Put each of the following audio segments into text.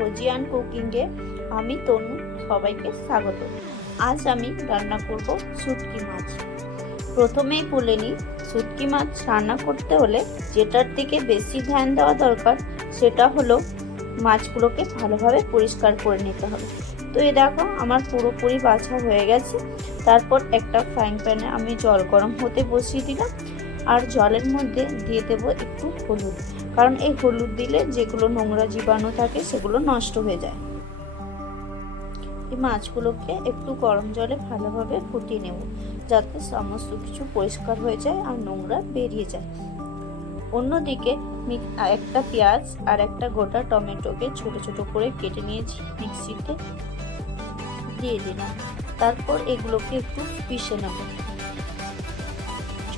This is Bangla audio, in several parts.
কোজিয়ান কুকিংয়ে আমি তনু সবাইকে স্বাগত। আজ আমি রান্না করব শুটকি মাছ। প্রথমেই বলে নিই, শুটকি মাছ রান্না করতে হলে যেটার দিকে বেশি ধ্যান দেওয়া দরকার সেটা হলো মাছগুলোকে ভালোভাবে পরিষ্কার করে নিতে হবে। তো এ দেখো আমার পুরোপুরি বাছা হয়ে গেছে। তারপর একটা ফ্রাইং প্যানে আমি জল গরম হতে বসিয়ে দিলাম। আর জলের মধ্যে দিয়ে দেবো একটু হলুদ। কারণ এই হলুদ দিলে যেগুলো নোংরা জীবাণু থাকে সেগুলো নষ্ট হয়ে যায়। এই মাছগুলোকে একটু গরম জলে ভালোভাবে ফুটিয়ে নেব যাতে সমস্ত কিছু পরিষ্কার হয়ে যায় আর নোংরা বেরিয়ে যায়। অন্যদিকে একটা পেঁয়াজ আর একটা গোটা টমেটোকে ছোট ছোট করে কেটে নিয়েছি, মিক্সিতে দিয়ে দিলাম। তারপর এগুলোকে একটু পিষে নেব।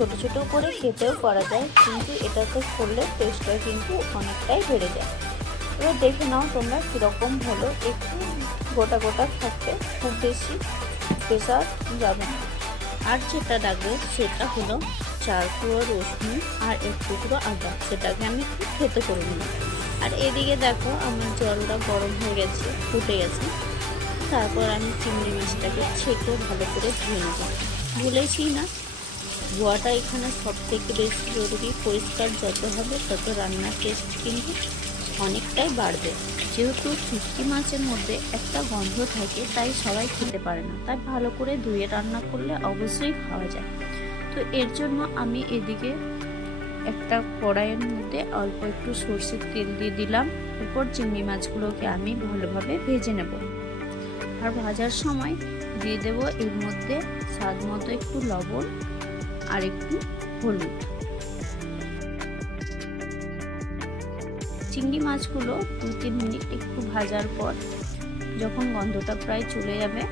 ছোট ছোট করে খেতেও করা যায়, কিন্তু এটাতে করলে টেস্টটা কিন্তু অনেকটাই বেড়ে যায়। এবার দেখে নাও তোমরা কীরকম হলো, একটু গোটা গোটা থাকবে খুব বেশি প্রেশার যাবে না। আর যেটা লাগবে সেটা হলো চার কুড়ো রসুন আর এক টুকরো আদা, সেটাকে আমি একটু খেতে করে নিলাম। আর এদিকে দেখো আমার জলটা গরম হয়ে গেছে, ফুটে গেছে। তারপর আমি চিংড়ি মাছটাকে ছেঁকে ভালো করে ধুয়ে নেব। ভুলেছি না ধোয়াটা এখানে সব থেকে বেশি জরুরি। পরিষ্কার যত হবে তত রান্নার টেস্ট কিন্তু অনেকটাই বাড়বে। যেহেতু শুটকি মাছের মধ্যে একটা গন্ধ থাকে, তাই সবাই খেতে পারে না। তাই ভালো করে ধুয়ে রান্না করলে অবশ্যই খাওয়া যায়। তো এর জন্য আমি এদিকে একটা কড়াইয়ের মধ্যে অল্প একটু সর্ষের তেল দিয়ে দিলাম। এরপর চিংড়ি মাছগুলোকে আমি ভালোভাবে ভেজে নেব। আর ভাজার সময় দিয়ে দেব এর মধ্যে স্বাদ মতো একটু লবণ আর একটু হলুদ। চিংড়ি মাছগুলো দু তিন মিনিট একটু ভাজার পর যখন গন্ধটা প্রায় চলে যাবে,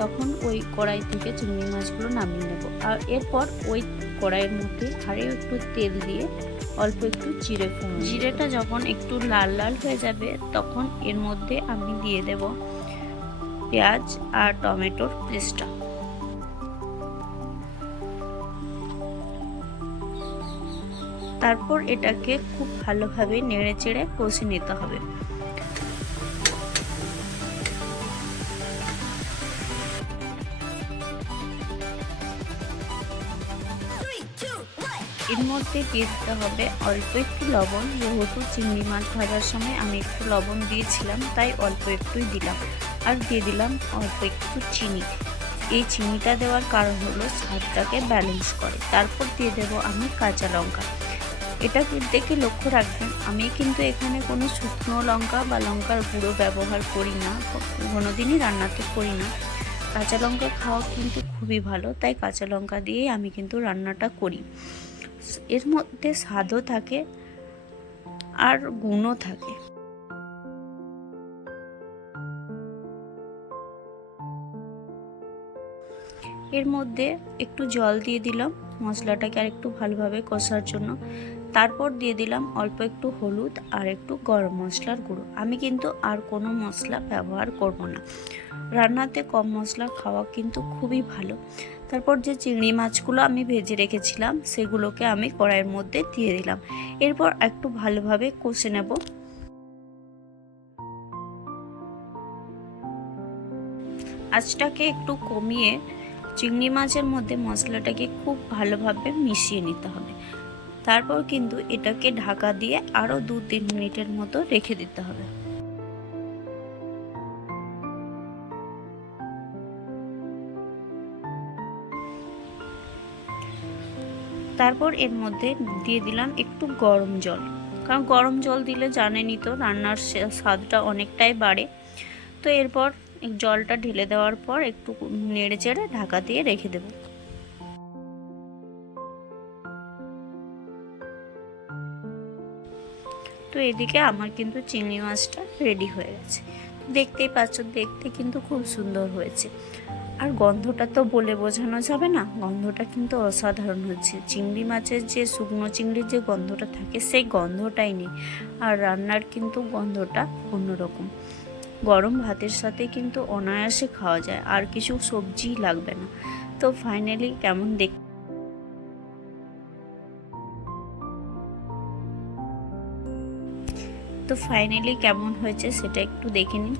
তখন ওই কড়াই থেকে চিংড়ি মাছগুলো নামিয়ে নেব। আর এরপর ওই কড়াইয়ের মধ্যে আরও একটু তেল দিয়ে অল্প একটু জিরে ফোড়ন জিরেটা যখন একটু লাল লাল হয়ে যাবে, তখন এর মধ্যে আমি দিয়ে দেব পেঁয়াজ আর টমেটোর পেস্টটা। তারপর এটাকে খুব ভালোভাবে নেড়ে চেড়ে কষে নিতে হবে। এর মধ্যে দিয়ে দিতে হবে অল্প একটু লবণ। যেহেতু চিংড়ি মাছ ভাজার সময় আমি একটু লবণ দিয়েছিলাম, তাই অল্প একটুই দিলাম। আর দিয়ে দিলাম অল্প একটু চিনি। এই চিনিটা দেওয়ার কারণ হলো স্বাদটাকে ব্যালেন্স করে। তারপর দিয়ে দেবো আমি কাঁচা লঙ্কা। এটা দেখে লক্ষ্য রাখবেন, আমি কিন্তু এখানে কোনো শুকনো লঙ্কা বা লঙ্কার গুঁড়ো ব্যবহার করি না, কোনোদিনই রান্নাতে করি না। কাঁচা লঙ্কা খাওয়া কিন্তু খুবই ভালো, তাই কাঁচা লঙ্কা দিয়েই আমি কিন্তু রান্নাটা করি। এর মধ্যে স্বাদও থাকে আর গুণও থাকে। এর মধ্যে একটু জল দিয়ে দিলাম, মশলাটাকে আর একটু ভালোভাবে কষার জন্য। তারপর দিয়ে দিলাম অল্প একটু হলুদ আর একটু গরম মশলার গুঁড়ো। আমি কিন্তু আর কোনো মশলা ব্যবহার করব না। রান্নাতে কম মশলা খাওয়া কিন্তু খুবই ভালো। তারপর যে চিংড়ি মাছগুলো আমি ভেজে রেখেছিলাম, সেগুলোকে আমি কড়াইয়ের মধ্যে দিয়ে দিলাম। এরপর একটু ভালোভাবে কষে নেব। আঁচটাকে একটু কমিয়ে চিংড়ি মাছের মধ্যে মশলাটাকে খুব ভালোভাবে মিশিয়ে নিতে হবে। তারপর কিন্তু এটাকে ঢাকা দিয়ে আরও দু তিন মিনিটের মতো রেখে দিতে হবে। তারপর এর মধ্যে দিয়ে দিলাম একটু গরম জল। কারণ গরম জল দিলে জানেনই তো রান্নার স্বাদটা অনেকটাই বাড়ে। তো এরপর জলটা ঢেলে দেওয়ার পর একটু নেড়ে চেড়ে ঢাকা দিয়ে রেখে দেবো। তো এদিকে আমার কিন্তু চিংড়ি মাছটা রেডি হয়ে গেছে। দেখতেই পাচ্ছ, দেখতে কিন্তু খুব সুন্দর হয়েছে। আর গন্ধটা তো বলে বোঝানো যাবে না, গন্ধটা কিন্তু অসাধারণ হচ্ছে চিংড়ি মাছের যে শুকনো চিংড়ির যে গন্ধটা থাকে, সেই গন্ধটাই নেই। আর রান্নার কিন্তু গন্ধটা অন্যরকম। গরম ভাতের সাথে কিন্তু অনায়াসে খাওয়া যায়, আর কিছু সবজি লাগবে না। তো ফাইনালি কেমন দেখ তো ফাইনালি কেমন হয়েছে সেটা একটু দেখে নিন।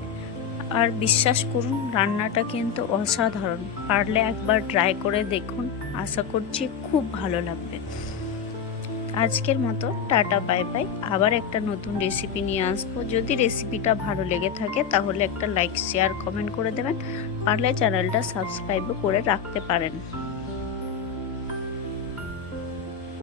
আর বিশ্বাস করুন, রান্নাটা কিন্তু অসাধারণ। পারলে একবার ট্রাই করে দেখুন, আশা করছি খুব ভালো লাগবে। আজকের মতো, টাটা বাই বাই আবার একটা নতুন রেসিপি নিয়ে আসব। যদি রেসিপিটা ভালো লেগে থাকে, তাহলে একটা লাইক শেয়ার কমেন্ট করে দেবেন। পারলে চ্যানেলটা সাবস্ক্রাইবও করে রাখতে পারেন।